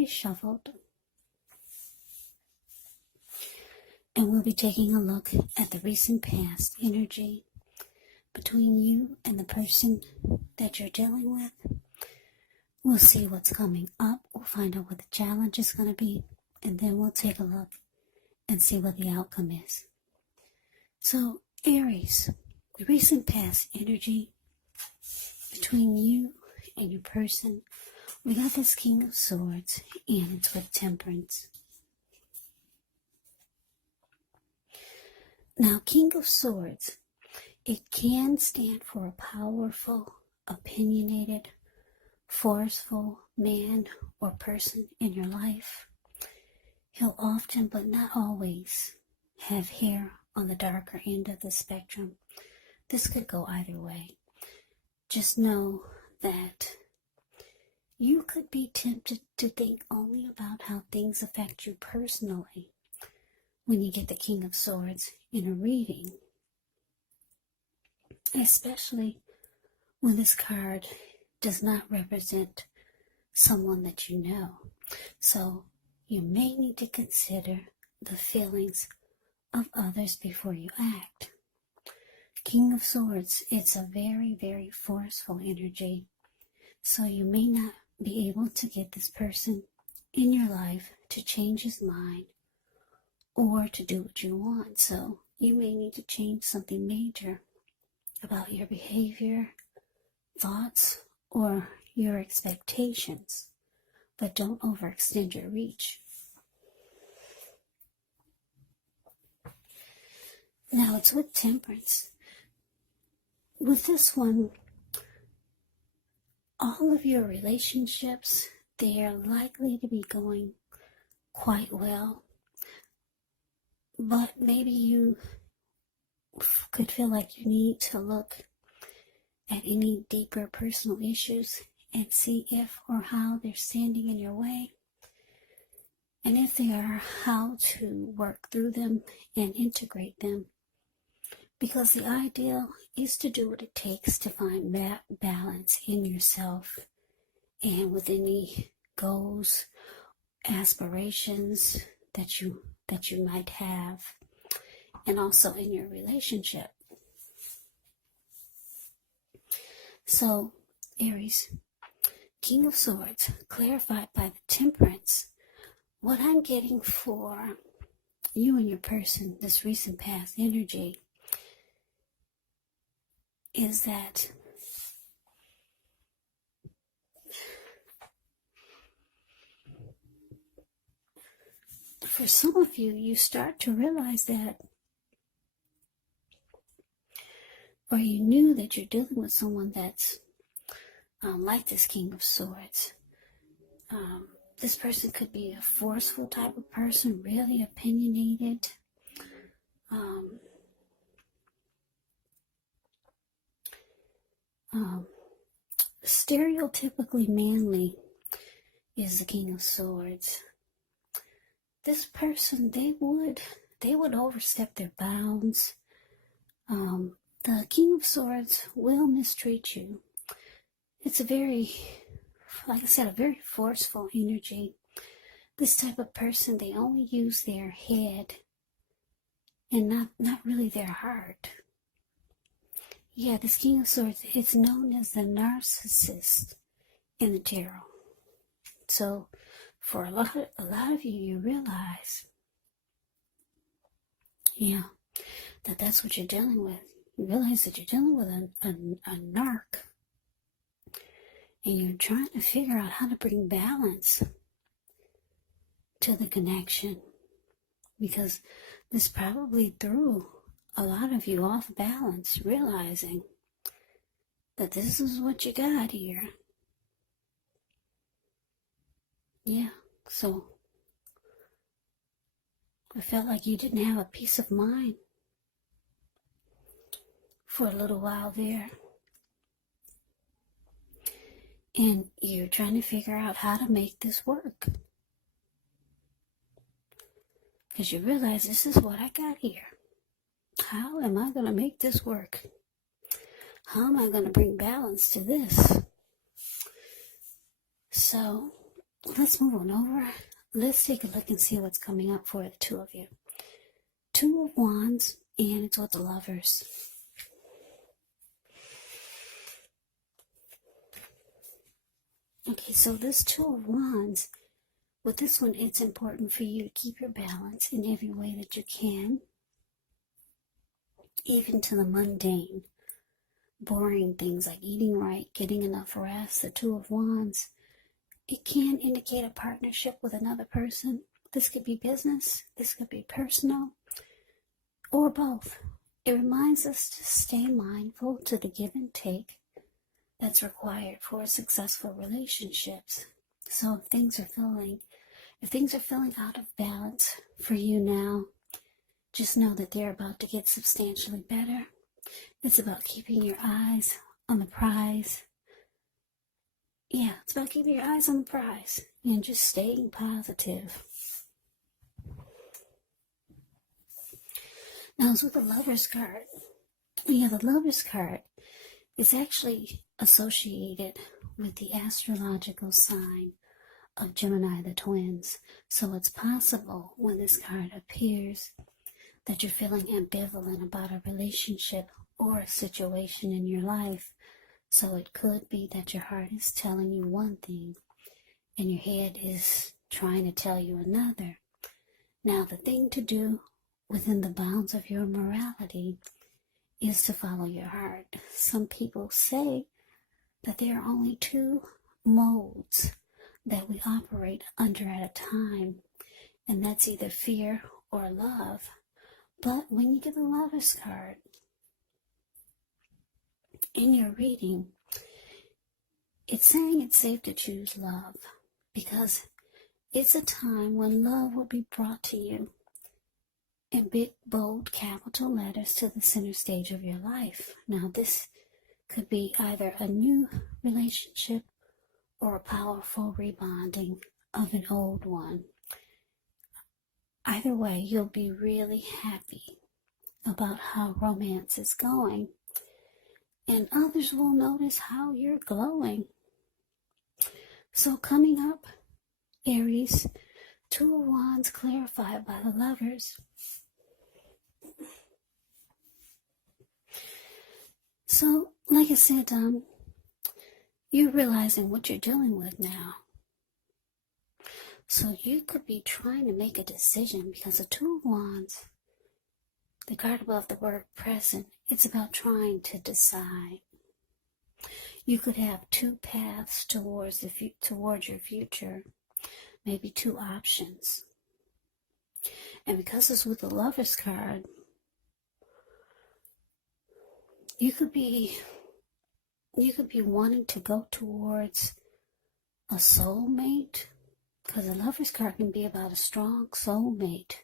already shuffled. And we'll be taking a look at the recent past energy between you and the person that you're dealing with. We'll see what's coming up. We'll find out what the challenge is going to be. And then we'll take a look and see what the outcome is. So, Aries, the recent past energy between you and your person. We got this King of Swords, and it's with Temperance. Now, King of Swords, it can stand for a powerful, opinionated, forceful man or person in your life. He'll often, but not always, have hair on the darker end of the spectrum. This could go either way. Just know that you could be tempted to think only about how things affect you personally when you get the King of Swords in a reading, especially when this card does not represent someone that you know. So you may need to consider the feelings of others before you act. King of Swords, it's a very, very forceful energy. So you may not be able to get this person in your life to change his mind or to do what you want. So you may need to change something major about your behavior, thoughts, or your expectations. But don't overextend your reach. Now it's with Temperance. With this one, all of your relationships, they are likely to be going quite well. But maybe you could feel like you need to look at any deeper personal issues and see if or how they're standing in your way. And if they are, how to work through them and integrate them. Because the ideal is to do what it takes to find that balance in yourself and with any goals, aspirations that you might have, and also in your relationship. So, Aries, King of Swords, clarified by the Temperance, what I'm getting for you and your person, this recent past energy, is that for some of you, you start to realize that, or you knew that you're dealing with someone that's like this King of Swords. This person could be a forceful type of person, really opinionated. Stereotypically manly is the King of Swords. This person, they would overstep their bounds. The King of Swords will mistreat you. It's a very, like I said, a very forceful energy. This type of person, they only use their head and not really their heart. Yeah, this King of Swords, it's known as the narcissist in the tarot. So for a lot of you, you realize, yeah, that's what you're dealing with. You realize that you're dealing with a narc. And you're trying to figure out how to bring balance to the connection. Because this probably threw a lot of you off balance, realizing that this is what you got here. Yeah, so I felt like you didn't have a peace of mind for a little while there. And you're trying to figure out how to make this work. Because you realize this is what I got here. How am I going to make this work? How am I going to bring balance to this? So, let's move on over. Let's take a look and see what's coming up for the two of you. Two of Wands, and it's with the Lovers. Okay, so this Two of Wands, with this one, it's important for you to keep your balance in every way that you can, even to the mundane, boring things like eating right, getting enough rest. The Two of Wands, it can indicate a partnership with another person. This could be business, this could be personal, or both. It reminds us to stay mindful to the give and take that's required for successful relationships. So if things are feeling out of balance for you now, just know that they're about to get substantially better. It's about keeping your eyes on the prize. Yeah, it's about keeping your eyes on the prize and just staying positive. Now, it's with the Lovers card. Yeah, the Lovers card is actually associated with the astrological sign of Gemini, the twins. So it's possible when this card appears that you're feeling ambivalent about a relationship or a situation in your life. So it could be that your heart is telling you one thing and your head is trying to tell you another. Now, the thing to do within the bounds of your morality is to follow your heart. Some people say that there are only two modes that we operate under at a time, and that's either fear or love. But when you get the Lovers card in your reading, it's saying it's safe to choose love because it's a time when love will be brought to you in big, bold, capital letters to the center stage of your life. Now, this could be either a new relationship or a powerful rebonding of an old one. Either way, you'll be really happy about how romance is going, and others will notice how you're glowing. So coming up, Aries, Two of Wands clarified by the Lovers. So, like I said, you're realizing what you're dealing with now. So you could be trying to make a decision because the Two of Wands, the card above the word present, it's about trying to decide. You could have two paths towards your future, maybe two options. And because it's with the Lovers card, you could be wanting to go towards a soulmate, because the Lovers card can be about a strong soulmate,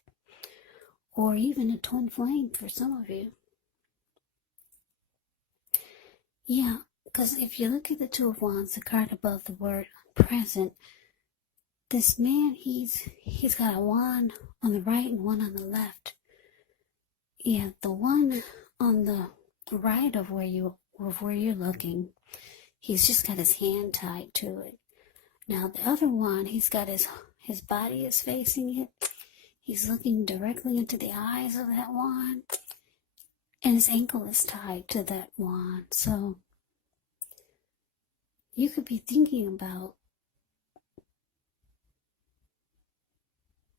or even a twin flame for some of you. Yeah, because if you look at the Two of Wands, the card above the word present, this man, he's got a wand on the right and one on the left. Yeah, the one on the right of where you're looking, he's just got his hand tied to it. Now the other one, he's got his body is facing it. He's looking directly into the eyes of that wand, and his ankle is tied to that wand. So you could be thinking about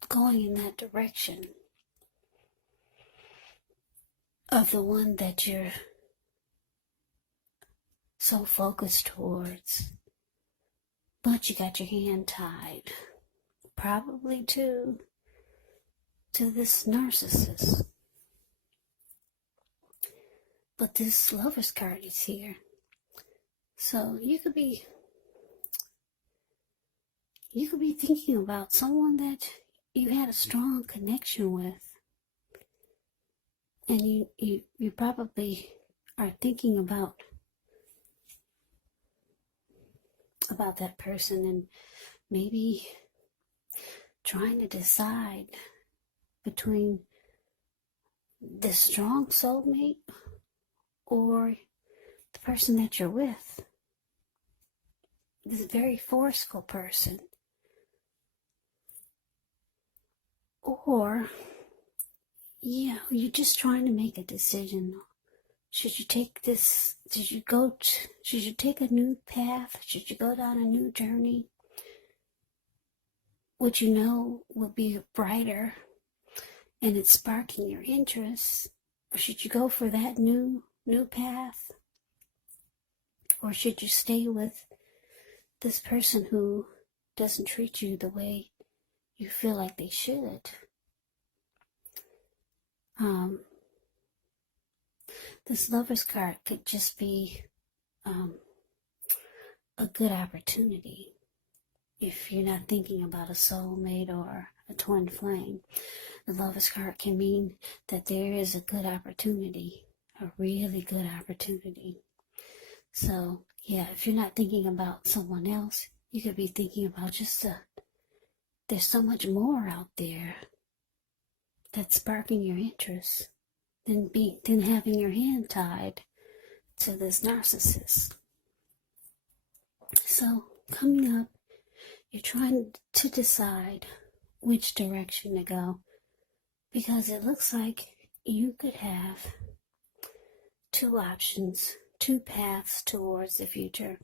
going in that direction of the one that you're so focused towards. But you got your hand tied, probably to this narcissist. But this Lovers card is here. So you could be thinking about someone that you had a strong connection with. And you probably are thinking about that person and maybe trying to decide between this strong soulmate or the person that you're with. This very forceful person. Or, yeah, you're just trying to make a decision. Should you take this, should you take a new path? Should you go down a new journey? What you know will be brighter and it's sparking your interest? Or should you go for that new path? Or should you stay with this person who doesn't treat you the way you feel like they should? This Lover's card could just be a good opportunity if you're not thinking about a soulmate or a twin flame. The Lover's card can mean that there is a good opportunity, a really good opportunity. So, yeah, if you're not thinking about someone else, you could be thinking about just there's so much more out there that's sparking your interest than having your hand tied to this narcissist. So, coming up, you're trying to decide which direction to go, because it looks like you could have two options, two paths towards the future.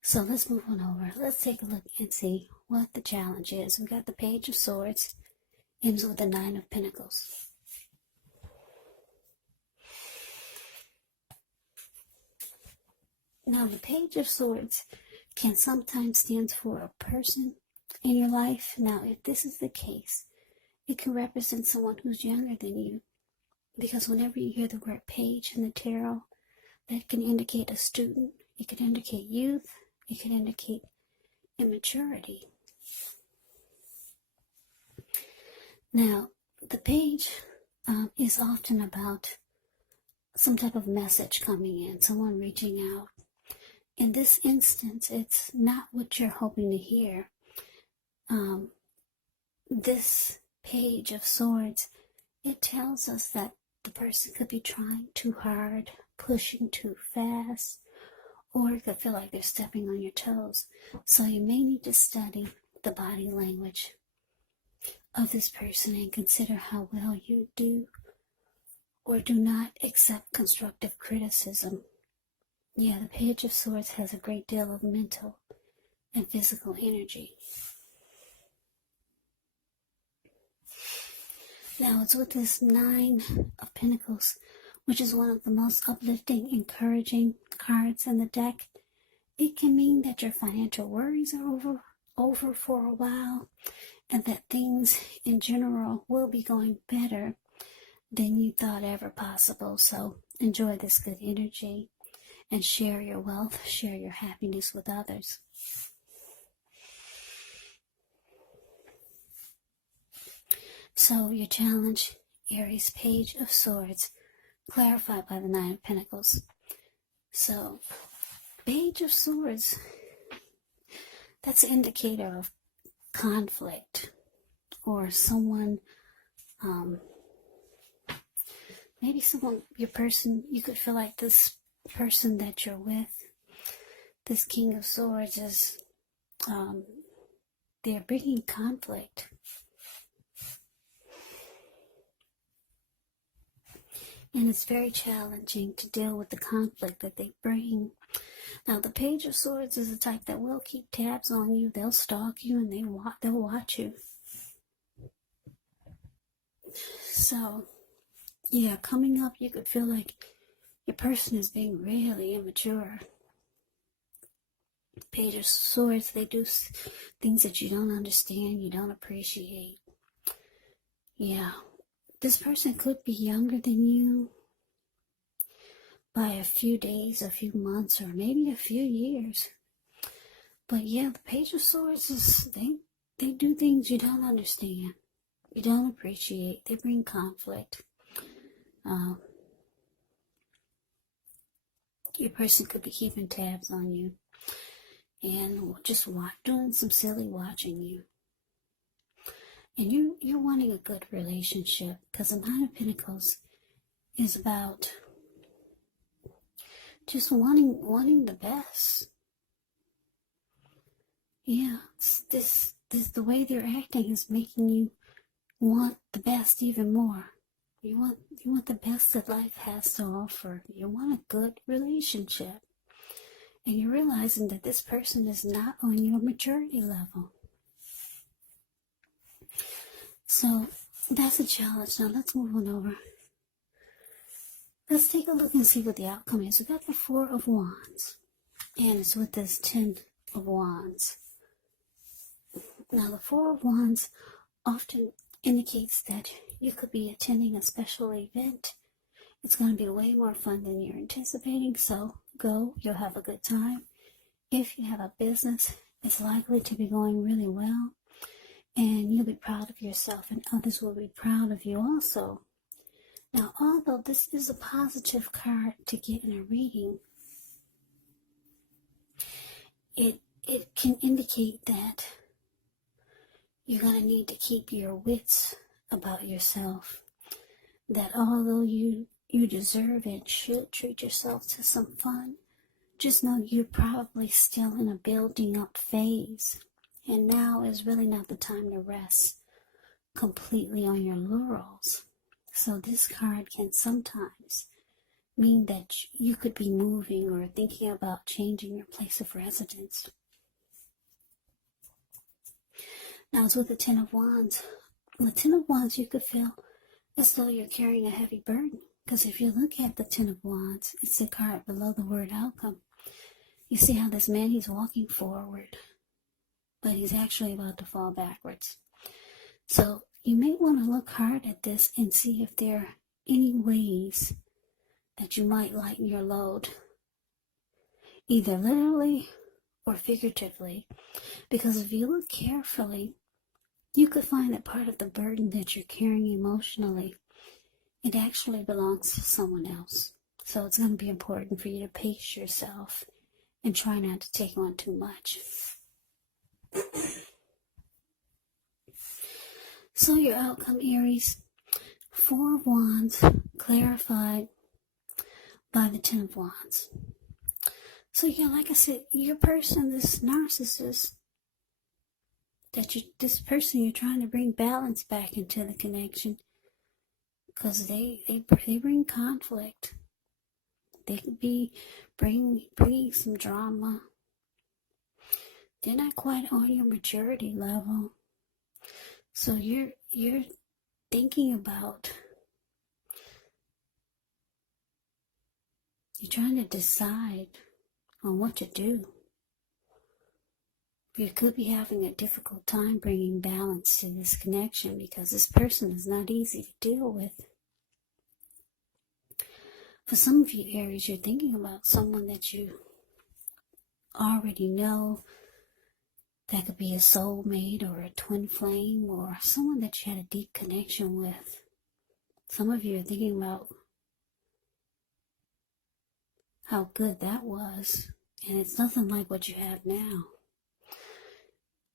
So let's move on over. Let's take a look and see what the challenge is. We got the Page of Swords, ends with the Nine of Pentacles. Now, the Page of Swords can sometimes stand for a person in your life. Now, if this is the case, it can represent someone who's younger than you, because whenever you hear the word page in the tarot, that can indicate a student, it can indicate youth, it can indicate immaturity. Now, the page is often about some type of message coming in, someone reaching out. In this instance, it's not what you're hoping to hear. This Page of Swords, it tells us that the person could be trying too hard, pushing too fast, or it could feel like they're stepping on your toes. So you may need to study the body language of this person and consider how well you do or do not accept constructive criticism. Yeah, the Page of Swords has a great deal of mental and physical energy. Now, it's with this Nine of Pentacles, which is one of the most uplifting, encouraging cards in the deck. It can mean that your financial worries are over for a while, and that things in general will be going better than you thought ever possible. So enjoy this good energy and share your wealth, share your happiness with others. So your challenge, Aries, Page of Swords, clarified by the Nine of Pentacles. So, Page of Swords, that's an indicator of conflict, or someone, maybe someone, your person, you could feel like this person that you're with, this King of Swords is, they're bringing conflict. And it's very challenging to deal with the conflict that they bring. Now, the Page of Swords is the type that will keep tabs on you. They'll stalk you and they'll watch you. So, yeah, coming up, you could feel like your person is being really immature. Page of Swords, they do things that you don't understand, you don't appreciate. Yeah. This person could be younger than you by a few days, a few months, or maybe a few years. But yeah, the Page of Swords is, they do things you don't understand, you don't appreciate. They bring conflict. Your person could be keeping tabs on you and just doing some silly watching you. And you're wanting a good relationship, because the Nine of Pentacles is about just wanting the best. Yeah, this the way they're acting is making you want the best even more. You want the best that life has to offer. You want a good relationship. And you're realizing that this person is not on your maturity level. So that's a challenge. Now let's move on over. Let's take a look and see what the outcome is. We got the Four of Wands. And it's with this 10 of Wands. Now the Four of Wands often indicates that you could be attending a special event. It's going to be way more fun than you're anticipating, so go. You'll have a good time. If you have a business, it's likely to be going really well, and you'll be proud of yourself, and others will be proud of you also. Now, although this is a positive card to get in a reading, it can indicate that you're going to need to keep your wits about yourself. That although you deserve and should treat yourself to some fun, just know you're probably still in a building up phase. And now is really not the time to rest completely on your laurels. So this card can sometimes mean that you could be moving or thinking about changing your place of residence. Now it's with the 10 of Wands. With the 10 of Wands, you could feel as though you're carrying a heavy burden. Because if you look at the 10 of Wands, it's the card below the word outcome. You see how this man, he's walking forward, but he's actually about to fall backwards. So you may want to look hard at this and see if there are any ways that you might lighten your load, either literally or figuratively. Because if you look carefully, you could find that part of the burden that you're carrying emotionally, it actually belongs to someone else. So it's going to be important for you to pace yourself and try not to take on too much. So your outcome, Aries, 4 of Wands, clarified by the 10 of Wands. So yeah, like I said, your person, this narcissist, this person you're trying to bring balance back into the connection, because they bring conflict. They could be bringing some drama. They're not quite on your maturity level. So you're thinking about, you're trying to decide on what to do. You could be having a difficult time bringing balance to this connection because this person is not easy to deal with. For some of you, Aries, you're thinking about someone that you already know. That could be a soulmate or a twin flame or someone that you had a deep connection with. Some of you are thinking about how good that was, and it's nothing like what you have now.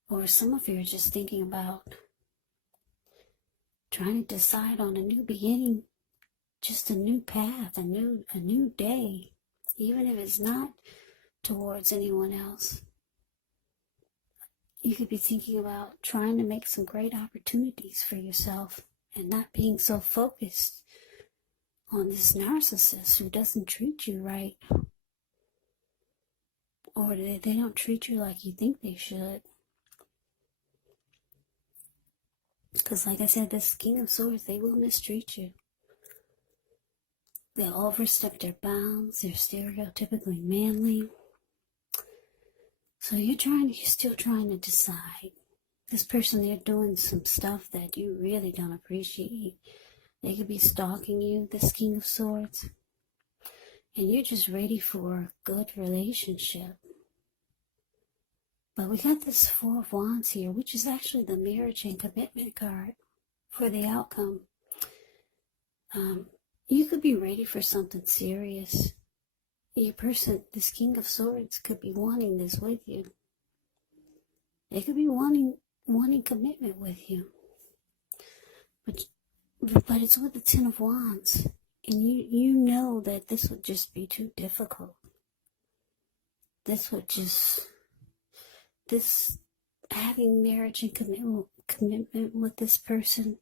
Or some of you are just thinking about trying to decide on a new beginning, just a new path, a new day, even if it's not towards anyone else. You could be thinking about trying to make some great opportunities for yourself and not being so focused on this narcissist who doesn't treat you right, or they don't treat you like you think they should. Because like I said, this King of Swords, they will mistreat you. They'll overstep their bounds. They're stereotypically manly. So you're still trying to decide. This person, they're doing some stuff that you really don't appreciate. They could be stalking you, this King of Swords. And you're just ready for a good relationship. But we got this 4 of Wands here, which is actually the marriage and commitment card for the outcome. You could be ready for something serious. Your person, this King of Swords, could be wanting this with you. They could be wanting commitment with you. But it's with the 10 of Wands. And you know that this would just be too difficult. This having marriage and commitment with this person,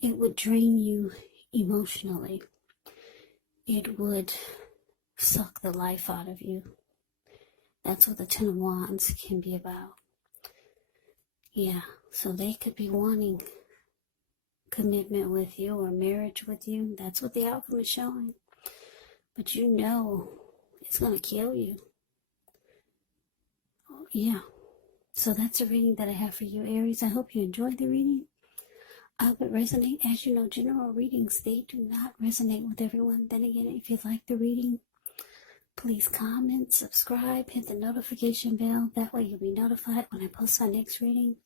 it would drain you emotionally. It would suck the life out of you. That's what the Ten of Wands can be about. Yeah, so they could be wanting commitment with you or marriage with you. That's what the outcome is showing. But you know it's going to kill you. Yeah. So that's a reading that I have for you, Aries. I hope you enjoyed the reading. I hope it resonates. As you know, general readings, they do not resonate with everyone. Then again, if you like the reading, please comment, subscribe, hit the notification bell. That way you'll be notified when I post my next reading.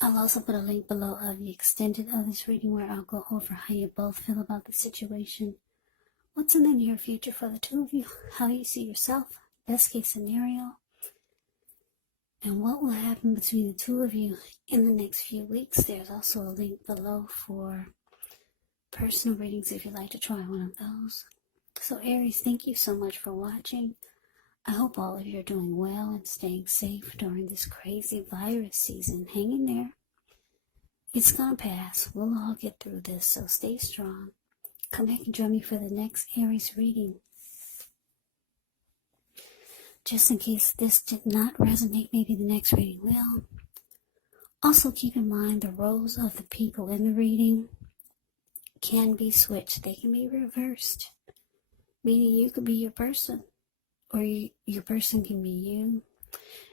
I'll also put a link below of the extended of this reading where I'll go over how you both feel about the situation. What's in the near future for the two of you? How you see yourself? Best case scenario? And what will happen between the two of you in the next few weeks? There's also a link below for personal readings if you'd like to try one of those. So Aries, thank you so much for watching. I hope all of you are doing well and staying safe during this crazy virus season. Hang in there. It's gonna pass. We'll all get through this, so stay strong. Come back and join me for the next Aries reading. Just in case this did not resonate, maybe the next reading will. Also keep in mind the roles of the people in the reading can be switched. They can be reversed. Meaning you could be your person, or your person can be you.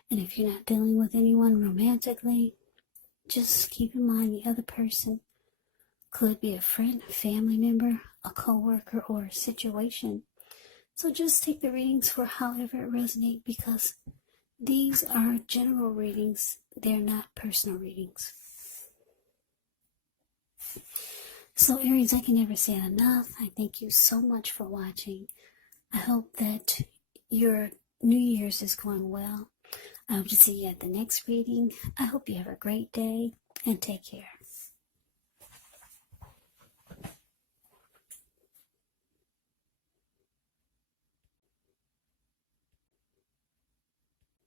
And if you're not dealing with anyone romantically, just keep in mind the other person could be a friend, a family member, a co-worker, or a situation. So just take the readings for however it resonates, because these are general readings. They're not personal readings. So Aries, I can never say it enough. I thank you so much for watching. I hope that your New Year's is going well. I hope to see you at the next reading. I hope you have a great day and take care.